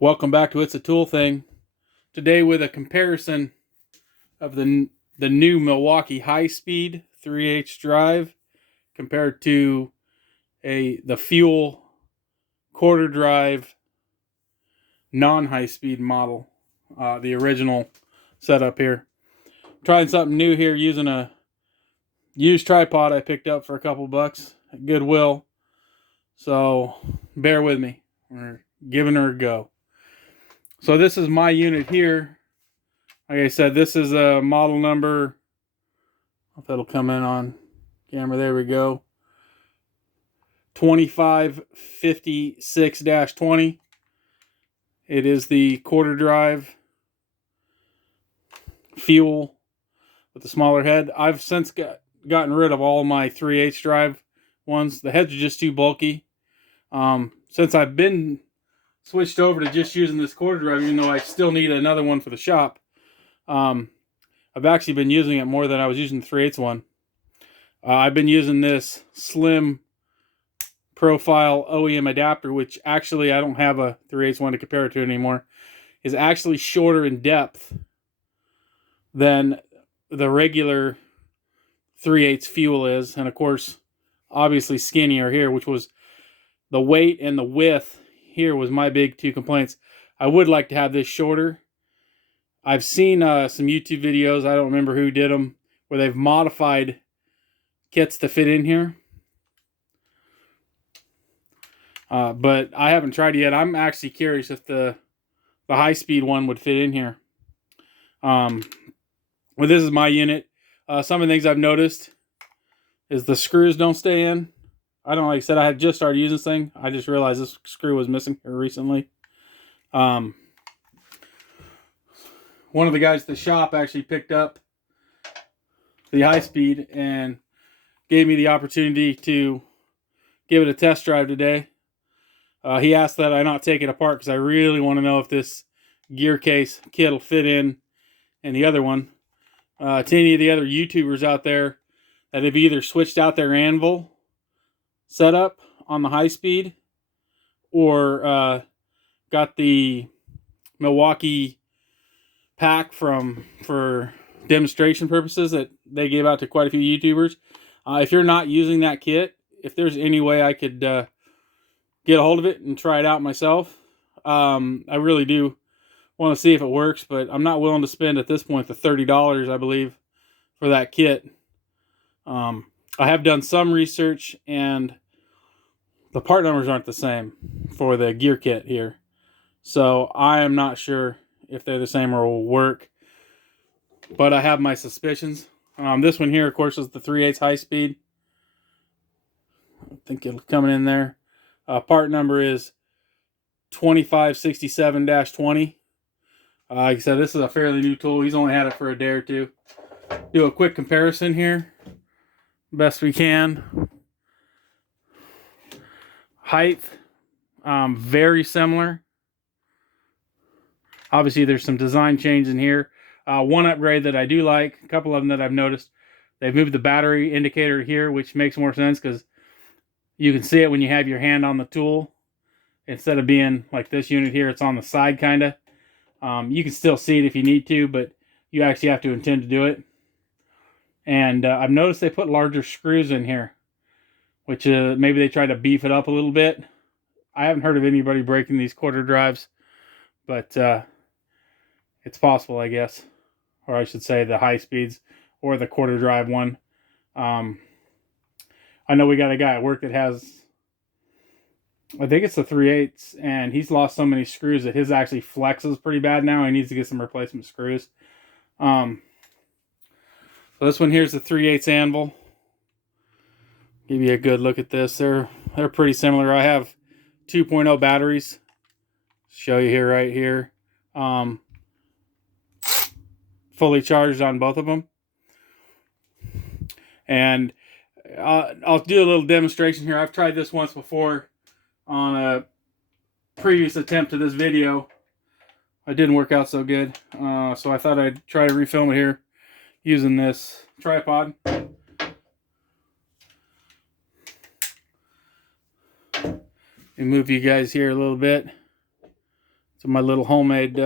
Welcome back to It's a Tool Thing. Today with a comparison of the new Milwaukee high-speed 3/8 drive compared to the fuel quarter drive non-high-speed model, the original setup here. I'm trying something new here using a used tripod I picked up for a couple bucks at Goodwill. So bear with me. We're giving her a go. So this is my unit here. Like I said, this is a model number. If that'll come in on camera, there we go. 2556-20. It is the quarter drive fuel with the smaller head. I've since gotten rid of all my 3/8 drive ones. The heads are just too bulky. Since I've been switched over to just using this quarter drive, even though I still need another one for the shop, I've actually been using it more than I was using the 3/8 one. I've been using this slim profile OEM adapter, which actually I don't have a 3/8 one to compare it to anymore, is actually shorter in depth than the regular 3/8 fuel is. And of course, obviously skinnier here, which was the weight and the width here was my big two complaints. I would like to have this shorter. I've seen some YouTube videos, I don't remember who did them, where they've modified kits to fit in here. But I haven't tried it yet. I'm actually curious if the high-speed one would fit in here. Well, this is my unit. Some of the things I've noticed is the screws don't stay in. I don't know, like I said, I had just started using this thing. I just realized this screw was missing here recently. One of the guys at the shop actually picked up the high-speed and gave me the opportunity to give it a test drive today. He asked that I not take it apart because I really want to know if this gear case kit will fit in the other one. To any of the other YouTubers out there that have either switched out their anvil setup on the high speed or got the Milwaukee pack for demonstration purposes that they gave out to quite a few YouTubers. If you're not using that kit, if there's any way I could get a hold of it and try it out myself, I really do want to see if it works, but I'm not willing to spend at this point the $30, I believe, for that kit. I have done some research, and the part numbers aren't the same for the gear kit here. So I am not sure if they're the same or will work, but I have my suspicions. This one here, of course, is the 3/8 high speed. I think it'll come in there. Part number is 2567-20. Like I said, this is a fairly new tool. He's only had it for a day or two. Do a quick comparison here, best we can. Height, very similar. Obviously, there's some design change in here. One upgrade that I do like, a couple of them that I've noticed, they've moved the battery indicator here, which makes more sense because you can see it when you have your hand on the tool. Instead of being like this unit here, it's on the side kind of. You can still see it if you need to, but you actually have to intend to do it. And I've noticed they put larger screws in here, which maybe they try to beef it up a little bit. I haven't heard of anybody breaking these quarter drives, but it's possible, I guess. Or I should say the high speeds or the quarter drive one. I know we got a guy at work that has, I think it's the 3/8, and he's lost so many screws that his actually flexes pretty bad now. He needs to get some replacement screws. So this one here's the 3/8 anvil. Give you a good look at this. They're pretty similar. I have 2.0 batteries. Show you here, right here. Fully charged on both of them. And I'll do a little demonstration here. I've tried this once before on a previous attempt to this video. It didn't work out so good. So I thought I'd try to refilm it here using this tripod. And move you guys here a little bit to my little homemade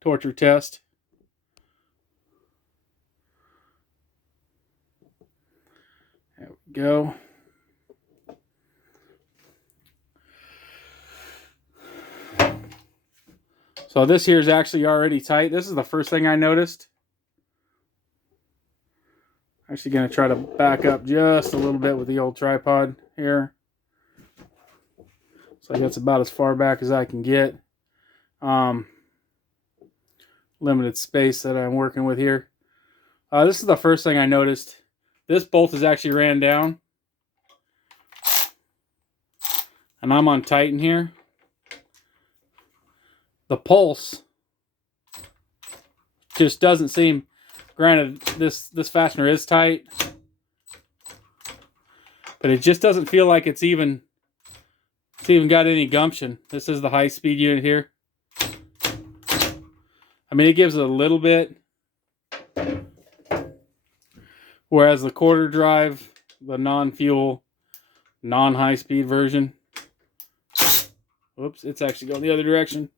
torture test. There we go. So this here is actually already tight. This is the first thing I noticed. Actually going to try to back up just a little bit with the old tripod here. So that's about as far back as I can get. Limited space that I'm working with here. This is the first thing I noticed. This bolt is actually ran down. And I'm on Titan here. The pulse just doesn't seem, granted this fastener is tight, but it just doesn't feel like it's even got any gumption. This is the high speed unit here. I mean, it gives it a little bit, whereas the quarter drive, the non-fuel, non-high speed version, whoops, it's actually going the other direction.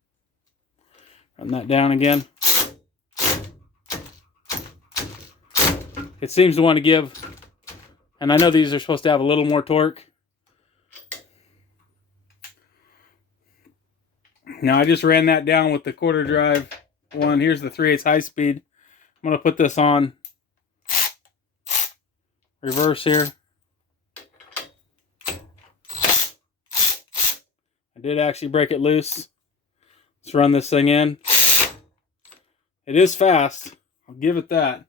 Run that down again. It seems to want to give, and I know these are supposed to have a little more torque. Now I just ran that down with the quarter drive one. Here's the 3/8 high speed. I'm going to put this on reverse here. I did actually break it loose. Let's run this thing in. It is fast. I'll give it that.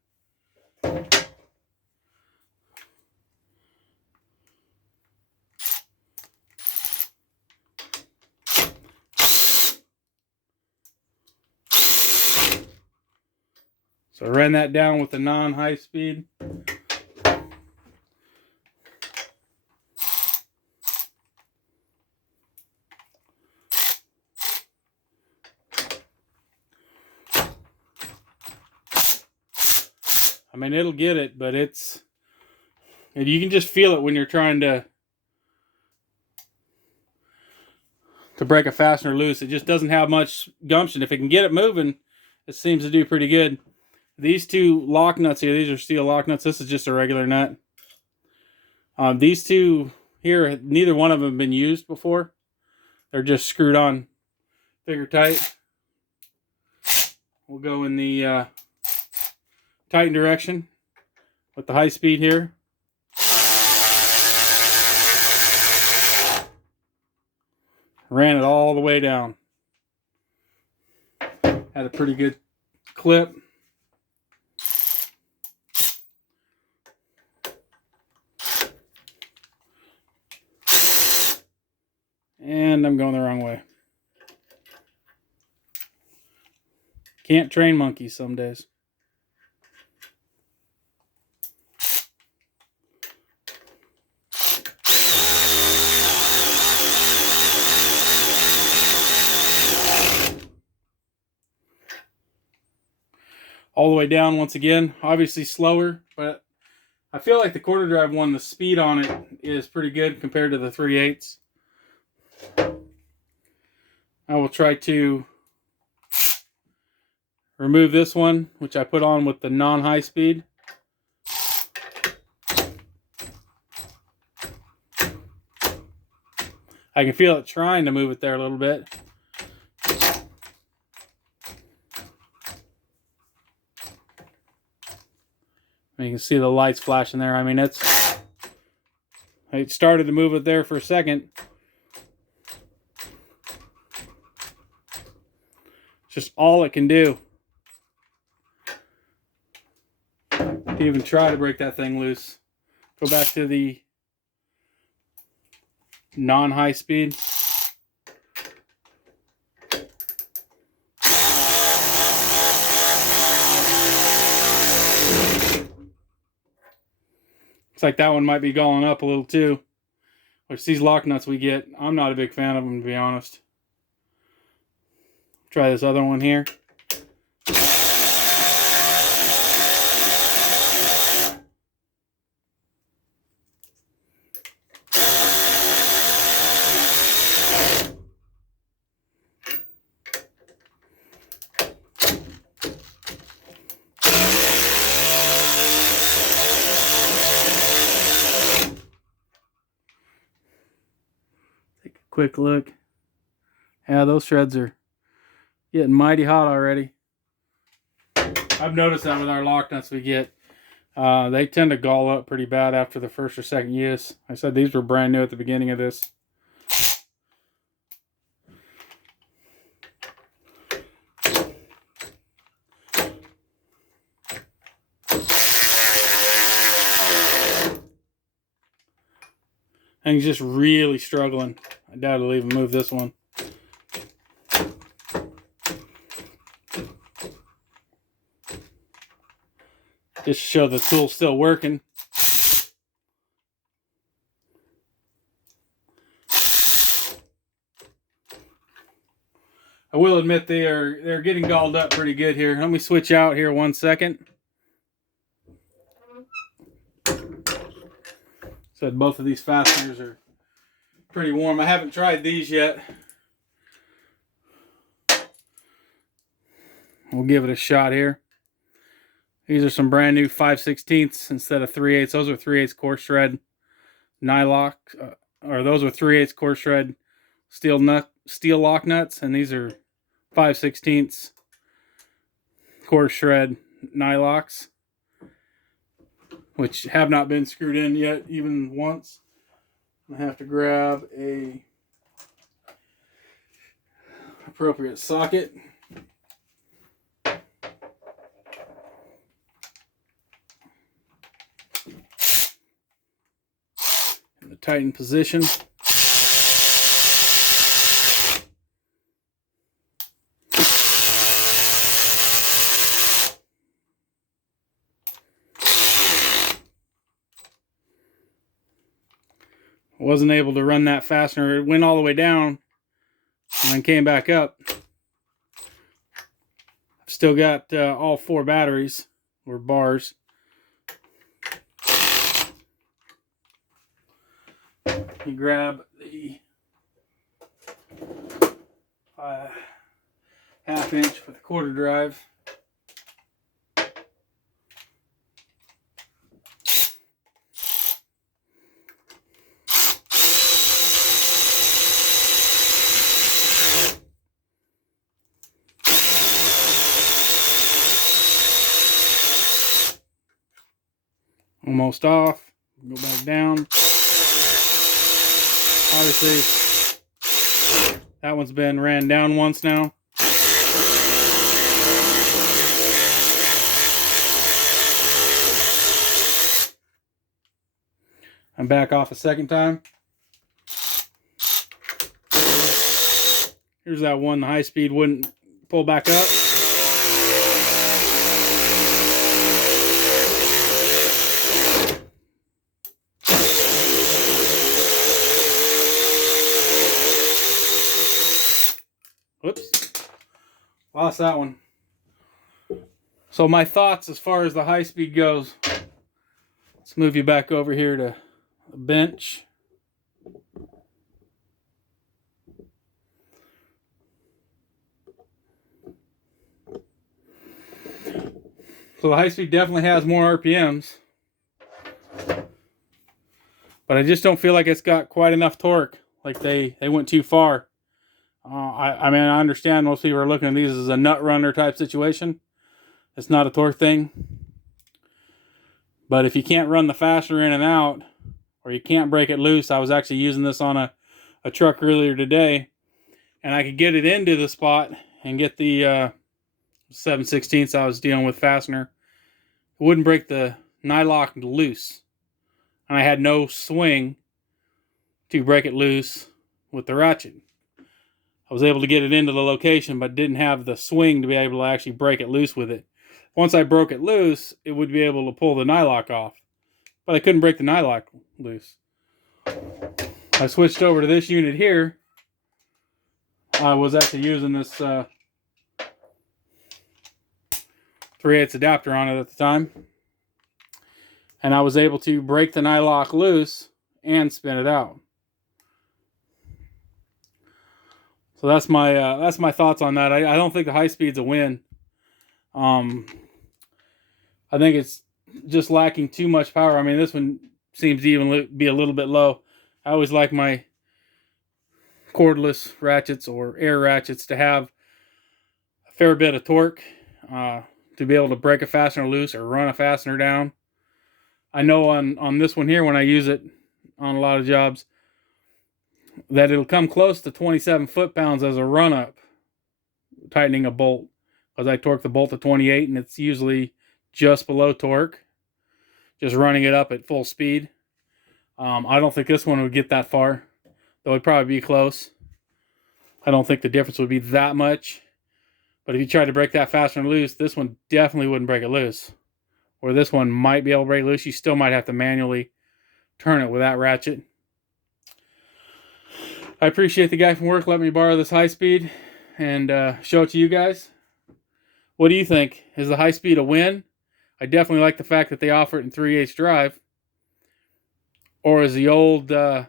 So I ran that down with the non-high speed. I mean, it'll get it, but and you can just feel it when you're trying to break a fastener loose. It just doesn't have much gumption. If it can get it moving, it seems to do pretty good. These two lock nuts here, these are steel lock nuts. This is just a regular nut. These two here, neither one of them have been used before. They're just screwed on figure tight. We'll go in the Titan direction with the high speed here. Ran it all the way down. Had a pretty good clip. And I'm going the wrong way. Can't train monkeys some days. All the way down once again. Obviously slower, but I feel like the quarter drive one, the speed on it is pretty good compared to the 3/8. I will try to remove this one, which I put on with the non-high speed. I can feel it trying to move it there a little bit. You can see the lights flashing there. I mean, it started to move it there for a second. It's just all it can do to even try to break that thing loose. Go back to the non-high speed. Looks like that one might be going up a little too. Which these lock nuts we get, I'm not a big fan of them, to be honest. Try this other one here. quick look. Yeah, those shreds are getting mighty hot already. I've noticed that with our lock nuts we get. They tend to gall up pretty bad after the first or second use. I said these were brand new at the beginning of this. And he's just really struggling. I doubt he'll even move this one. Just to show the tool's still working. I will admit they're getting galled up pretty good here. Let me switch out here 1 second. Said both of these fasteners are pretty warm. I haven't tried these yet. We'll give it a shot here. These are some brand new 5/16 instead of 3/8. Those are 3/8 coarse thread nylock, or those are 3/8 coarse thread steel lock nuts, and these are 5/16 coarse thread nylocks, which have not been screwed in yet, even once. I have to grab a appropriate socket. In the tightened position. Wasn't able to run that fastener. It went all the way down and then came back up. I've still got all 4 batteries or bars. You grab the 1/2 inch for the quarter drive. Almost off. Go back down. Obviously, that one's been ran down once now. I'm back off a second time. Here's that one the high speed wouldn't pull back up. Whoops, lost that one. So my thoughts as far as the high speed goes. Let's move you back over here to a bench. So the high speed definitely has more RPMs, but I just don't feel like it's got quite enough torque. Like they went too far. I mean, I understand most people are looking at these as a nut runner type situation. It's not a torque thing. But if you can't run the fastener in and out, or you can't break it loose, I was actually using this on a truck earlier today, and I could get it into the spot and get the 7/16 I was dealing with fastener. It wouldn't break the nylock loose. And I had no swing to break it loose with the ratchet. I was able to get it into the location, but didn't have the swing to be able to actually break it loose with it. Once I broke it loose, it would be able to pull the nylock off. But I couldn't break the nylock loose. I switched over to this unit here. I was actually using this 3/8 adapter on it at the time. And I was able to break the nylock loose and spin it out. So that's my thoughts on that. I don't think the high speed's a win. I think it's just lacking too much power. I mean, this one seems to even be a little bit low. I always like my cordless ratchets or air ratchets to have a fair bit of torque to be able to break a fastener loose or run a fastener down. I know on this one here, when I use it on a lot of jobs, that it'll come close to 27 foot-pounds as a run-up, tightening a bolt, because I torque the bolt to 28, and it's usually just below torque, just running it up at full speed. I don't think this one would get that far, though it'd probably be close. I don't think the difference would be that much. But if you tried to break that fastener loose, this one definitely wouldn't break it loose. Or this one might be able to break it loose. You still might have to manually turn it with that ratchet. I appreciate the guy from work letting me borrow this high speed and show it to you guys. What do you think? Is the high speed a win? I definitely like the fact that they offer it in 3/8 drive. Or is the old, I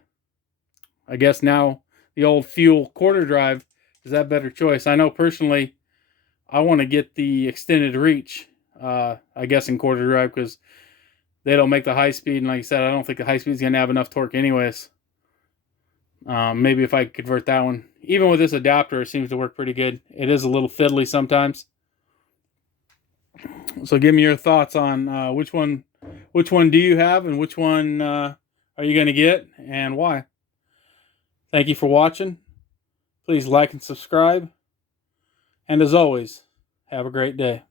guess now, the old fuel quarter drive, is that a better choice? I know personally, I want to get the extended reach, I guess in quarter drive, because they don't make the high speed. And like I said, I don't think the high speed is going to have enough torque anyways. Maybe if I convert that one. Even with this adapter, it seems to work pretty good. It is a little fiddly sometimes. So give me your thoughts on which one do you have, and which one are you going to get, and why. Thank you for watching. Please like and subscribe. And as always, have a great day.